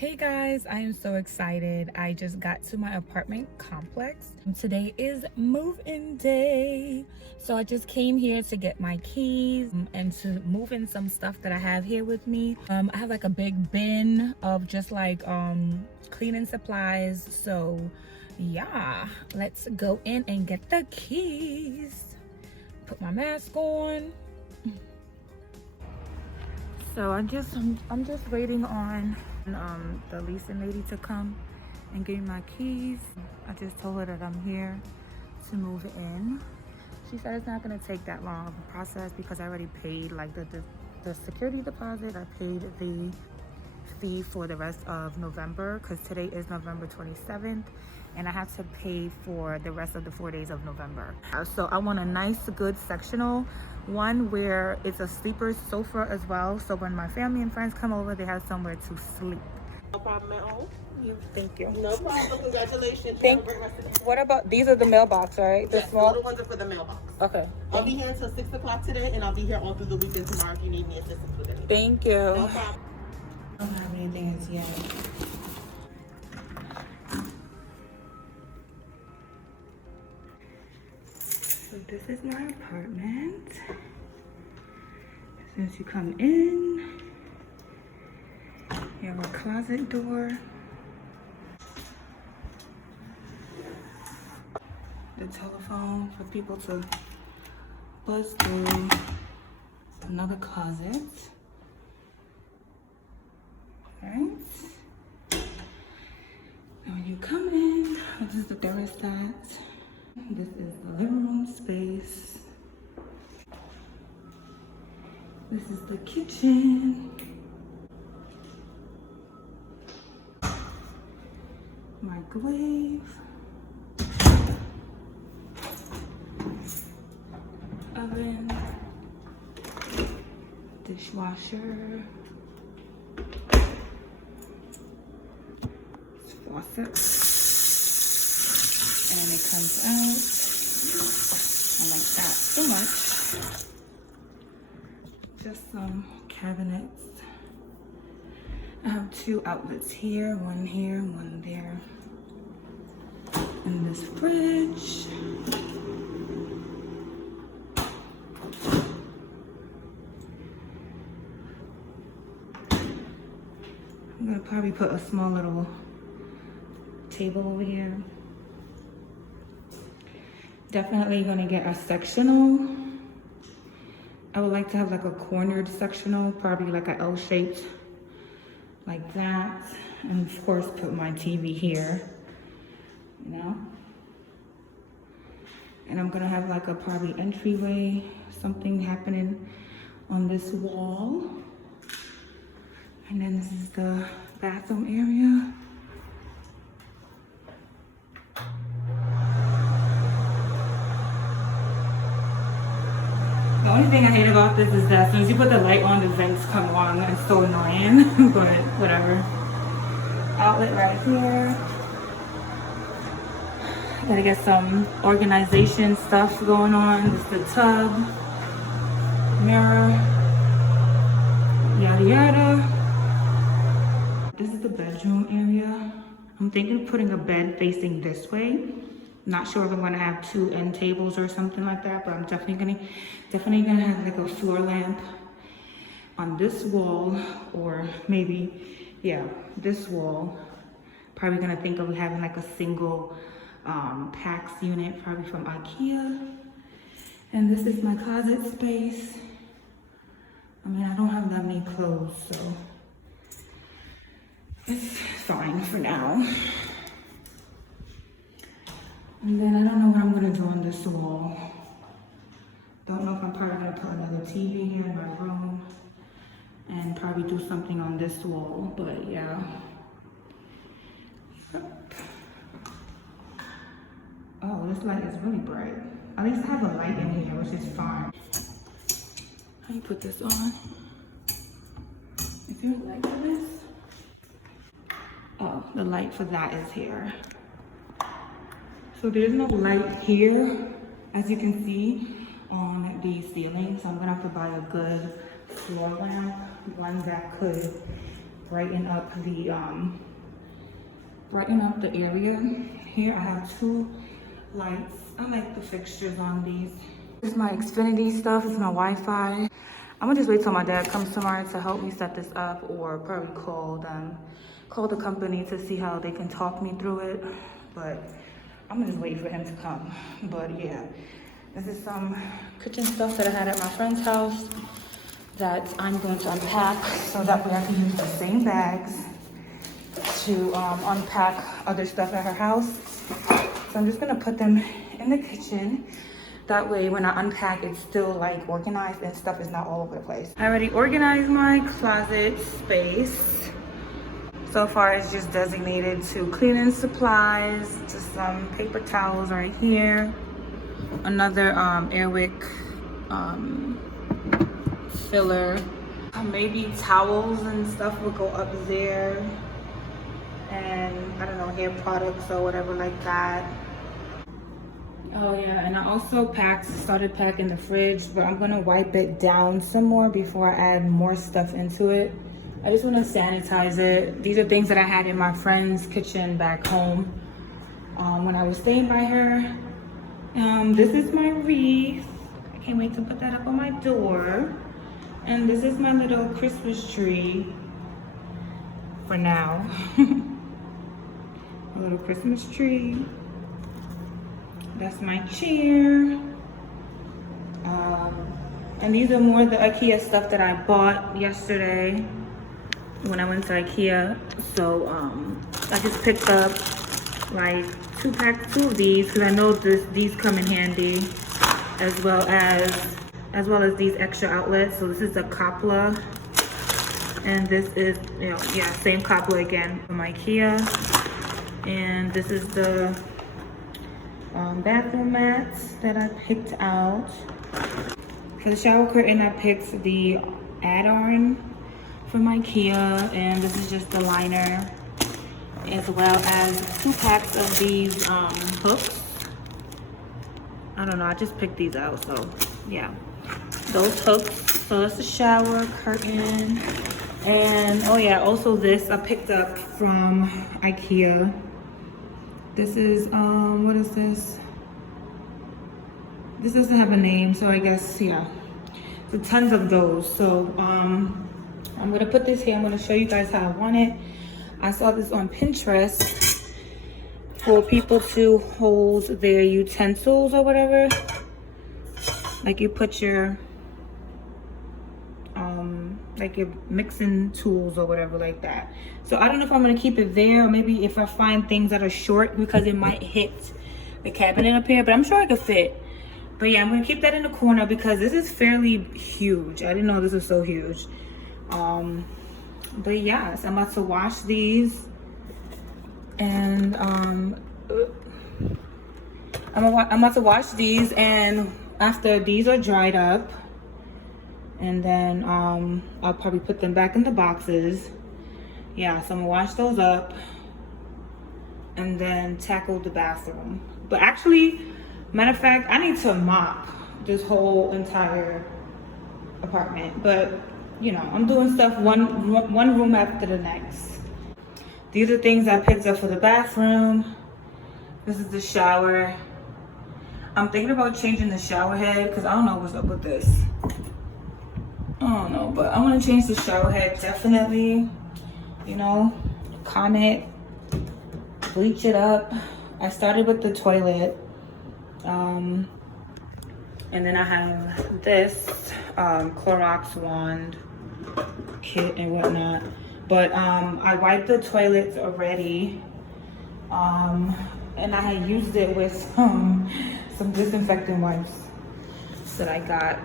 Hey guys, I am so excited. I just got to my apartment complex. Today is move-in day. So I just came here to get my keys and to move in some stuff that I have here with me. I have like a big bin of just like cleaning supplies. So yeah, let's go in and get the keys. Put my mask on. So I'm just waiting on the leasing lady to come and give me my keys. I just told her that I'm here to move in. She said it's not gonna take that long of a process because I already paid like the security deposit. I paid the fee for the rest of November because today is November 27th and I have to pay for the rest of the 4 days of November. So I want a nice, good sectional one where it's a sleeper sofa as well. So when my family and friends come over, they have somewhere to sleep. No problem at all. Thank you. No problem. Congratulations. What about, these are the mailbox, right? The Yes, small? all the ones are for the mailbox. Okay. I'll be here until 6 o'clock today, and I'll be here all through the weekend tomorrow if you need me assistance with anything. Thank you. No problem. I don't have anything as yet. So this is my apartment. As soon as you come in, you have a closet door. The telephone for people to buzz through. Another closet. Alright. And when you come in, this is the thermostat. This is the living room space. This is the kitchen. Microwave. Oven. Dishwasher. Faucet. And it comes out. I like that so much. Just some cabinets. I have two outlets here, one there. And this fridge. I'm gonna probably put a small little table over here. Definitely gonna get a sectional. I would like to have like a cornered sectional, probably like an L-shaped, like that. And of course, put my TV here, you know? And I'm gonna have like a probably entryway, something happening on this wall. And then this is the bathroom area. The only thing I hate about this is that as soon as you put the light on, the vents come on. It's so annoying, but whatever. Outlet right here. Gotta get some organization stuff going on. This is the tub, mirror, yada yada. This is the bedroom area. I'm thinking of putting a bed facing this way. Not sure if I'm gonna have two end tables or something like that, but I'm definitely gonna have like a floor lamp on this wall, or maybe, yeah, this wall. Probably gonna think of having like a single PAX unit, probably from IKEA. And this is my closet space. I mean, I don't have that many clothes, so it's fine for now. And then I don't know what I'm gonna do on this wall. Don't know if I'm probably gonna put another TV here in my room and probably do something on this wall, but yeah. Oh, this light is really bright. At least I have a light in here, which is fine. How do you put this on? Is there a light for this? Oh, the light for that is here. So there's no light here, as you can see, on the ceiling. So I'm gonna have to buy a good floor lamp, one that could brighten up the area. Here I have 2 lights. I like the fixtures on these. This is my Xfinity stuff. This is my Wi-Fi. I'm gonna just wait till my dad comes tomorrow to help me set this up, or probably call the company to see how they can talk me through it. But I'm gonna just wait for him to come. But yeah, this is some kitchen stuff that I had at my friend's house that I'm going to unpack so that way I can use the same bags to unpack other stuff at her house. So I'm just gonna put them in the kitchen. That way when I unpack, it's still like organized and stuff is not all over the place. I already organized my closet space. So far it's just designated to cleaning supplies, just some paper towels right here. Another Airwick filler. Maybe towels and stuff will go up there. And I don't know, hair products or whatever like that. Oh yeah, and I also started packing the fridge, but I'm gonna wipe it down some more before I add more stuff into it. I just wanna sanitize it. These are things that I had in my friend's kitchen back home when I was staying by her. This is my wreath. I can't wait to put that up on my door. And this is my little Christmas tree for now. A little Christmas tree. That's my chair. And these are more of the IKEA stuff that I bought yesterday when I went to IKEA. So I just picked up like 2 of these because I know these come in handy, as well as these extra outlets. So this is a Copla, and this is, same Copla again from IKEA. And this is the bathroom mats that I picked out. For the shower curtain, I picked the add-on from IKEA, and this is just the liner, as well as 2 packs of these hooks. I don't know, I just picked these out, so yeah, those hooks. So that's the shower curtain. And oh yeah, also this I picked up from IKEA. This is what is this? This doesn't have a name, so I guess, yeah, so tons of those. So I'm gonna put this here. I'm gonna show you guys how I want it. I saw this on Pinterest for people to hold their utensils or whatever. Like you put your like your mixing tools or whatever like that. So I don't know if I'm gonna keep it there, or maybe if I find things that are short, because it might hit the cabinet up here, but I'm sure I could fit. But yeah, I'm gonna keep that in the corner because this is fairly huge. I didn't know this was so huge. But yeah, so I'm about to wash these, and I'm about to wash these, and after these are dried up, and then I'll probably put them back in the boxes. Yeah, so I'm gonna wash those up and then tackle the bathroom. But actually, matter of fact, I need to mop this whole entire apartment. But you know, I'm doing stuff one room after the next. These are things I picked up for the bathroom. This is the shower. I'm thinking about changing the shower head because I don't know what's up with this. I don't know, but I want to change the shower head definitely. You know, comb it, bleach it up. I started with the toilet. And then I have this Clorox wand kit and whatnot. But I wiped the toilets already. And I had used it with some disinfectant wipes that I got.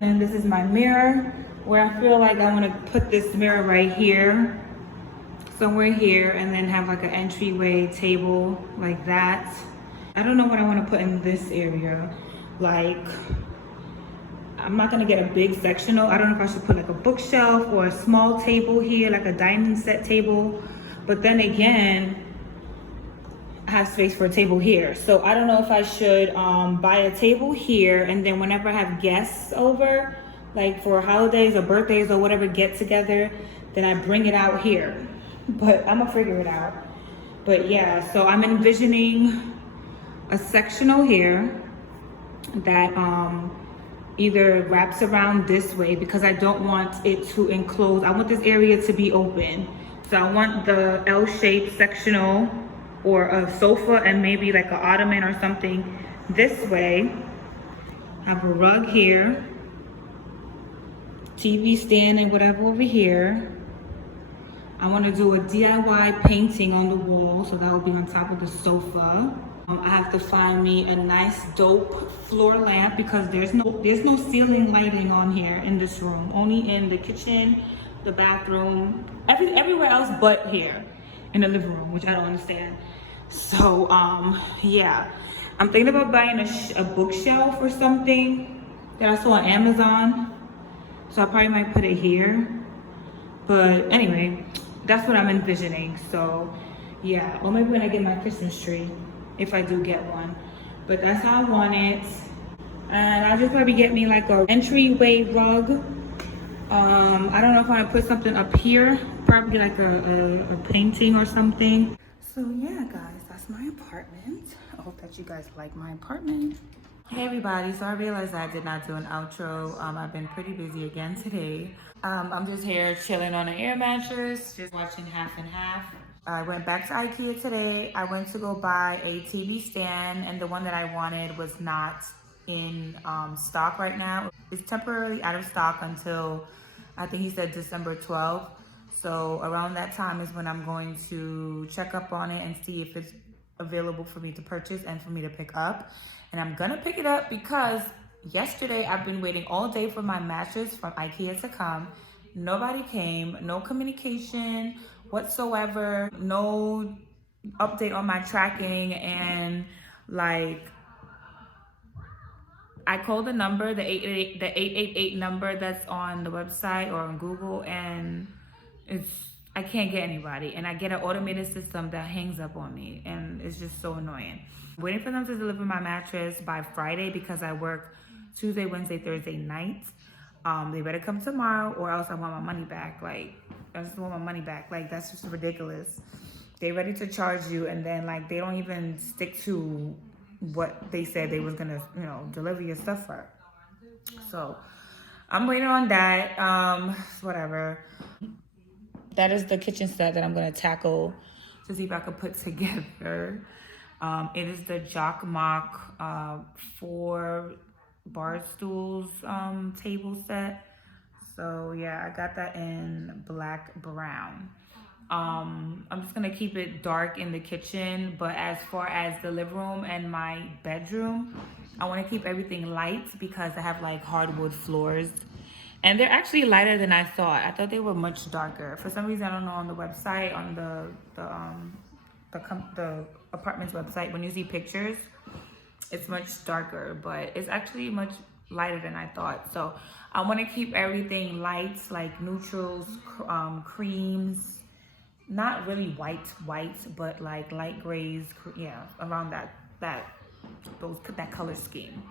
And this is my mirror, where I feel like I want to put this mirror right here, somewhere here, and then have like an entryway table like that. I don't know what I want to put in this area. Like, I'm not gonna get a big sectional. I don't know if I should put like a bookshelf or a small table here, like a dining set table. But then again, I have space for a table here. So I don't know if I should buy a table here, and then whenever I have guests over, like for holidays or birthdays or whatever get together, then I bring it out here. But I'm gonna figure it out. But yeah, so I'm envisioning a sectional here that either wraps around this way because I don't want it to enclose. I want this area to be open. So I want the L-shaped sectional or a sofa and maybe like an ottoman or something this way. Have a rug here, TV stand and whatever over here. I want to do a DIY painting on the wall, so that will be on top of the sofa. I have to find me a nice dope floor lamp because there's no ceiling lighting on here in this room. Only in the kitchen, the bathroom, everywhere else but here in the living room, which I don't understand. So yeah, I'm thinking about buying a bookshelf or something that I saw on Amazon. So I probably might put it here. But anyway, that's what I'm envisioning. So yeah, or maybe when I get my Christmas tree, if I do get one. But that's how I want it. And I'll just probably get me like a entryway rug. I don't know if I want to put something up here, probably like a painting or something. So yeah, guys, that's my apartment. I hope that you guys like my apartment. Hey everybody, so I realized I did not do an outro. I've been pretty busy again today. I'm just here chilling on an air mattress, just watching Half and Half. I went back to IKEA today. I went to go buy a TV stand, and the one that I wanted was not in stock right now. It's temporarily out of stock until I think he said December 12th. So around that time is when I'm going to check up on it and see if it's available for me to purchase and for me to pick up. And I'm gonna pick it up because yesterday I've been waiting all day for my mattress from IKEA to come. Nobody came, no communication whatsoever, no update on my tracking, and like I called the number, the 888 number that's on the website or on Google, and I can't get anybody, and I get an automated system that hangs up on me, and it's just so annoying. I'm waiting for them to deliver my mattress by Friday because I work Tuesday, Wednesday, Thursday night. They better come tomorrow or else I want my money back. Like, I just want my money back. Like, that's just ridiculous. They ready to charge you, and then like they don't even stick to what they said they was gonna, deliver your stuff for. So I'm waiting on that. Whatever. That is the kitchen set that I'm gonna tackle to see if I could put together. It is the Jock Mock 4 bar stools table set. So yeah, I got that in black brown. I'm just gonna keep it dark in the kitchen, but as far as the living room and my bedroom, I want to keep everything light because I have like hardwood floors. And they're actually lighter than I thought. I thought they were much darker. For some reason, I don't know, on the website, on the apartment's website, when you see pictures, it's much darker, but it's actually much lighter than I thought. So I want to keep everything light, like neutrals, creams, not really white, but like light grays, yeah, around that color scheme,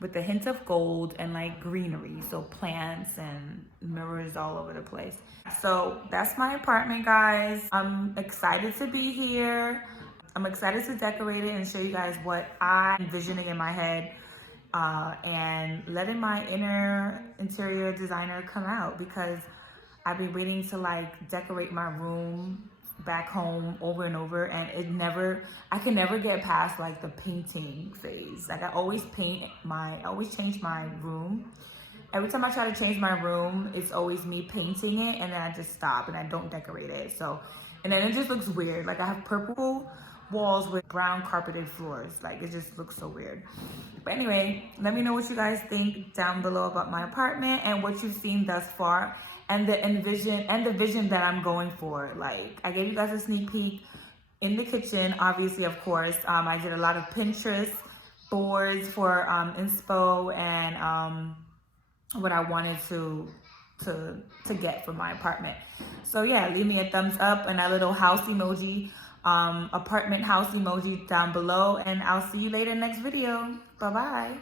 with the hint of gold and like greenery, so plants and mirrors all over the place. So that's my apartment, guys. I'm excited to be here. I'm excited to decorate it and show you guys what I'm envisioning in my head, and letting my interior designer come out, because I've been waiting to like decorate my room back home over and over, and I can never get past like the painting phase. Like I always change my room. Every time I try to change my room, it's always me painting it, and then I just stop and I don't decorate it. So, and then it just looks weird. Like I have purple walls with brown carpeted floors. Like it just looks so weird. But anyway, let me know what you guys think down below about my apartment and what you've seen thus far, and the vision that I'm going for. Like I gave you guys a sneak peek in the kitchen, obviously, of course. I did a lot of Pinterest boards for inspo and what I wanted to get for my apartment. So yeah, leave me a thumbs up and a little house emoji, apartment house emoji down below, and I'll see you later in the next video. Bye bye.